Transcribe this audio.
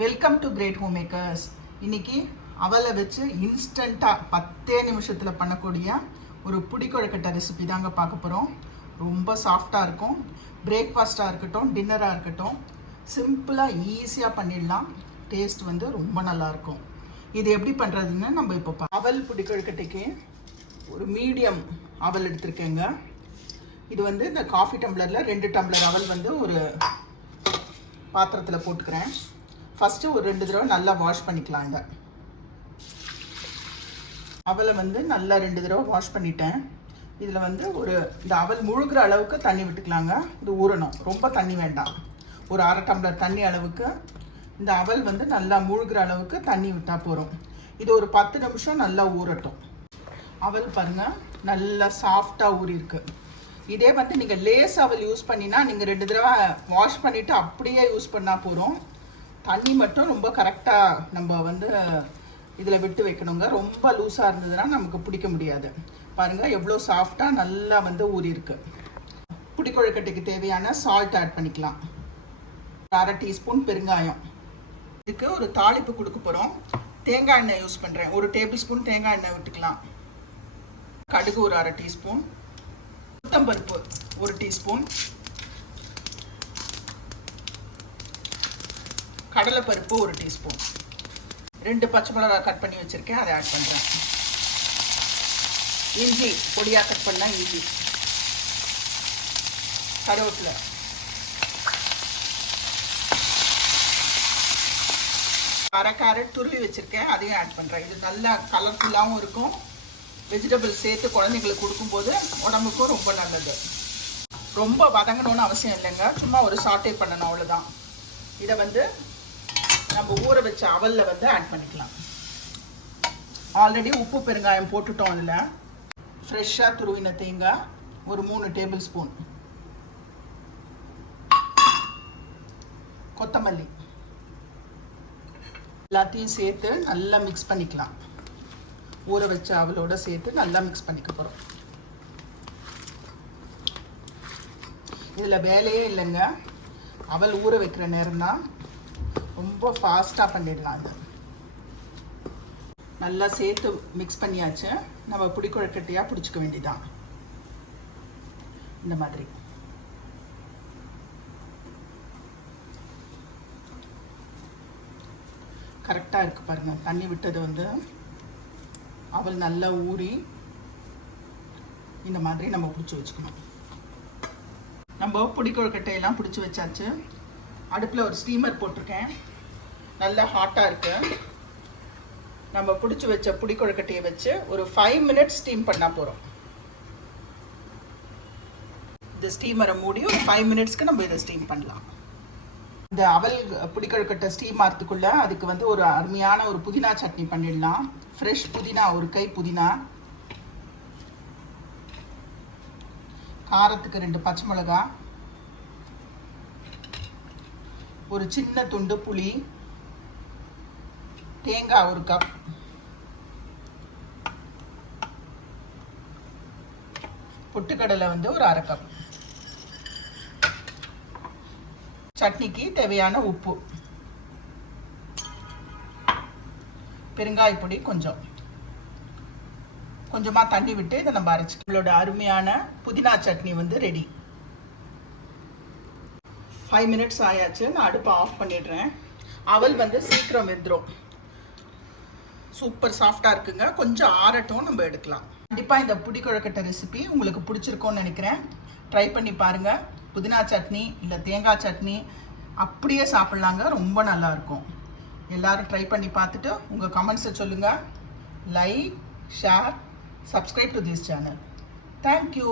Welcome to great home makers இன்னைக்கு அவலை வச்சு இன்ஸ்டண்ட்டாக பத்தே நிமிஷத்தில் பண்ணக்கூடிய ஒரு புடிக்கொழுக்கட்டை ரெசிபி தாங்க பார்க்க போகிறோம் ரொம்ப சாஃப்டாக இருக்கும். பிரேக்ஃபாஸ்ட்டாக இருக்கட்டும் டின்னராக இருக்கட்டும் சிம்பிளாக ஈஸியாக பண்ணிடலாம். டேஸ்ட் வந்து ரொம்ப நல்லாயிருக்கும் இது எப்படி பண்ணுறதுன்னு நம்ம இப்போ அவல் புடி ஒரு மீடியம் அவல் எடுத்திருக்கேங்க. இது வந்து இந்த காஃபி டம்ளரில் ரெண்டு டம்ளர் அவல் வந்து ஒரு பாத்திரத்தில் போட்டுக்கிறேன். ஃபஸ்ட்டு ஒரு ரெண்டு தடவை நல்லா வாஷ் பண்ணிக்கலாம் அவலை வந்து நல்லா ரெண்டு தடவை வாஷ் பண்ணிட்டேன். இதில் வந்து ஒரு இந்த அவல் முழுகிற அளவுக்கு தண்ணி விட்டுக்கலாங்க. இது ஊறணும். ரொம்ப தண்ணி வேண்டாம். ஒரு அரை டம்ளர் தண்ணி அளவுக்கு இந்த அவல் வந்து நல்லா முழுகிற அளவுக்கு தண்ணி விட்டால் போகிறோம் இது ஒரு பத்து நிமிஷம் நல்லா ஊறட்டும். அவல் பாருங்கள் நல்லா சாஃப்டாக ஊறியிருக்கு. இதே வந்து நீங்கள் லேஸ் அவல் யூஸ் பண்ணினா நீங்கள் ரெண்டு தடவை வாஷ் பண்ணிவிட்டு அப்படியே யூஸ் பண்ணால் போகிறோம் தண்ணி மட்டும் ரொம்ப கரெக்டாக நம்ம வந்து இதில் விட்டு வைக்கணுங்க. ரொம்ப லூஸாக இருந்ததுன்னா நமக்கு பிடிக்க முடியாது. பாருங்கள் எவ்வளோ சாஃப்டாக நல்லா வந்து ஊறியிருக்கு. புடி கொழுக்கட்டைக்கு தேவையான சால்ட் ஆட் பண்ணிக்கலாம். அரை டீஸ்பூன் பெருங்காயம். இதுக்கு ஒரு தாளிப்பு கொடுக்க போகிறோம் தேங்காய் எண்ணெய் யூஸ் பண்ணுறேன் ஒரு டேபிள் ஸ்பூன் தேங்காய் எண்ணெய் விட்டுக்கலாம். கடுகு ஒரு அரை டீஸ்பூன் உளுத்தம்பருப்பு ஒரு டீஸ்பூன் கடலைப்பருப்பு ஒரு டீஸ்பூன். ரெண்டு பச்சை மிளகா கட் பண்ணி வச்சுருக்கேன் அதை ஆட் பண்ணுறேன் இஞ்சி பொடியாக கட் பண்ணால் இஞ்சி. கருவேப்பிலை. அரை கேரட் துருவி வச்சுருக்கேன் அதையும் ஆட் பண்ணுறேன் இது நல்லா கலர்ஃபுல்லாகவும் இருக்கும். வெஜிடபிள்ஸ் சேர்த்து குழந்தைங்களுக்கு கொடுக்கும்போது உடம்புக்கும் ரொம்ப நல்லது. ரொம்ப வதங்கணும்னு அவசியம் இல்லைங்க. சும்மா ஒரு சாட்டே பண்ணணும் அவ்வளோதான் இதை வந்து நம்ம ஊற வச்ச அவலில் வந்து ஆட் பண்ணிக்கலாம். ஆல்ரெடி உப்பு பெருங்காயம் போட்டுட்டோம் அதில். ஃப்ரெஷ்ஷாக துருவின தேங்காய் ஒரு மூணு டேபிள் ஸ்பூன் கொத்தமல்லி. எல்லாத்தையும் சேர்த்து நல்லா மிக்ஸ் பண்ணிக்கலாம். ஊற வச்ச அவளோட சேர்த்து நல்லா மிக்ஸ் பண்ணிக்க போகிறோம் இதில் வேலையே இல்லைங்க. அவள் ஊற வைக்கிற நேரம் தான் ரொம்ப ஃபாஸ்ட்டாக பண்ணிடலாம் அது நல்லா சேர்த்து மிக்ஸ் பண்ணியாச்சு. நம்ம பிடி குழக்கட்டையாக பிடிச்சிக்க வேண்டியதான் இந்த மாதிரி. கரெக்டாக இருக்குது பாருங்கள் தண்ணி விட்டது வந்து அவள் நல்லா ஊறி இந்த மாதிரி நம்ம பிடிச்சி வச்சுக்கணும். நம்ம பிடி கொழுக்கட்டையெல்லாம் பிடிச்சி வச்சாச்சு. அடுப்பில் ஒரு ஸ்டீமர் போட்டிருக்கேன். நல்லா ஹாட்டாக இருக்குது நம்ம பிடிச்சி வச்ச புடி கொழுக்கட்டையை வச்சு ஒரு ஃபைவ் மினிட்ஸ் ஸ்டீம் பண்ணால் போகிறோம் இந்த ஸ்டீமரை மூடி ஒரு ஃபைவ் மினிட்ஸ்க்கு நம்ம இதை ஸ்டீம் பண்ணலாம். இந்த அவல் புடிக்கழுக்கட்டை ஸ்டீம் ஆகிறதுக்குள்ள அதுக்கு வந்து ஒரு அருமையான ஒரு புதினா சட்னி பண்ணிடலாம். ஃப்ரெஷ் புதினா ஒரு கை புதினா. காரத்துக்கு ரெண்டு பச்சை மிளகா ஒரு சின்ன துண்டு புளி தேங்காய் ஒரு கப் பொட்டுக்கடலை வந்து ஒரு அரை கப் சட்னிக்கு தேவையான உப்பு. பெருங்காயப்பொடி கொஞ்சம். கொஞ்சமாக தண்ணி விட்டு இதை நம்ம அரைச்சி நம்மளோட அருமையான புதினா சட்னி வந்து ரெடி ஃபைவ் மினிட்ஸ் ஆயாச்சு நான் அடுப்பை ஆஃப் பண்ணிடுறேன். அவல் வந்து சீக்கிரம் வெந்துடும் சூப்பர் சாஃப்டாக இருக்குங்க. கொஞ்சம் ஆறட்டும் நம்ம எடுக்கலாம். கண்டிப்பாக இந்த புடி குழக்கட்டை ரெசிபி உங்களுக்கு பிடிச்சிருக்கோன்னு நினைக்கிறேன். ட்ரை பண்ணி பாருங்கள் புதினா சட்னி இல்லை தேங்காய் சட்னி அப்படியே சாப்பிட்லாங்க. ரொம்ப நல்லாயிருக்கும் எல்லோரும் ட்ரை பண்ணி பார்த்துட்டு உங்கள் கமெண்ட்ஸை சொல்லுங்கள் like share subscribe to this channel thank you